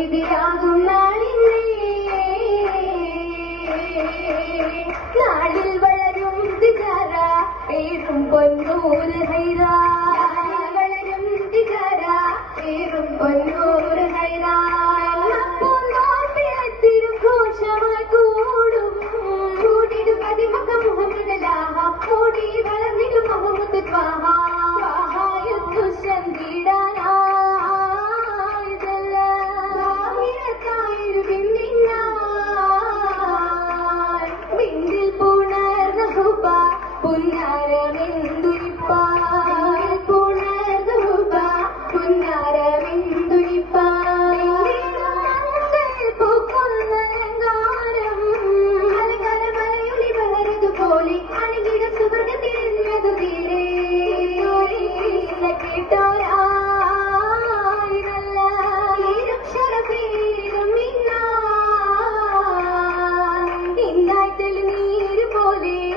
விதியாகும் நாளில் வளரும் பொன்னூர் ஹைரா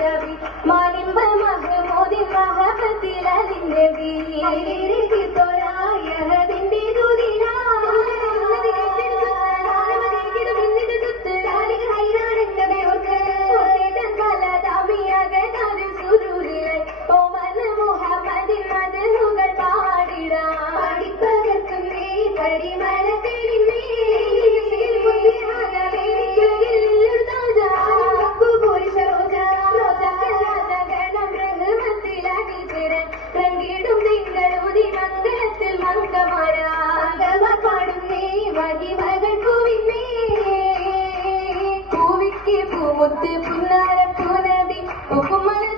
ಮನಿಂಬ ఉప్పు ముద్దు పున్నారపు నది మన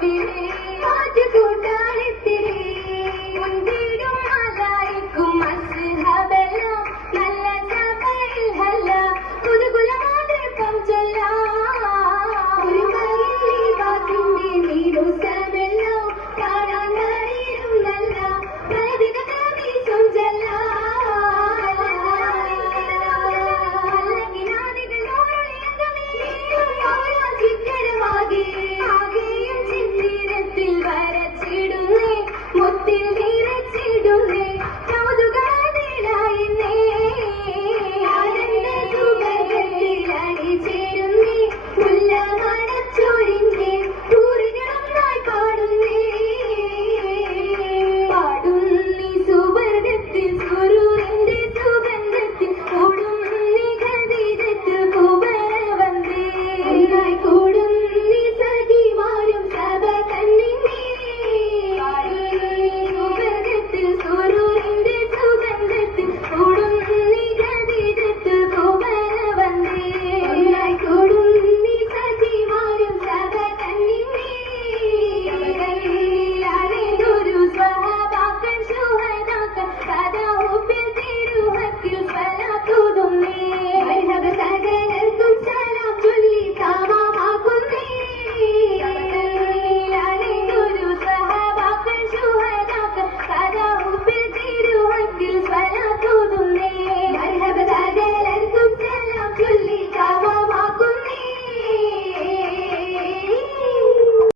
feeling. Mm -hmm.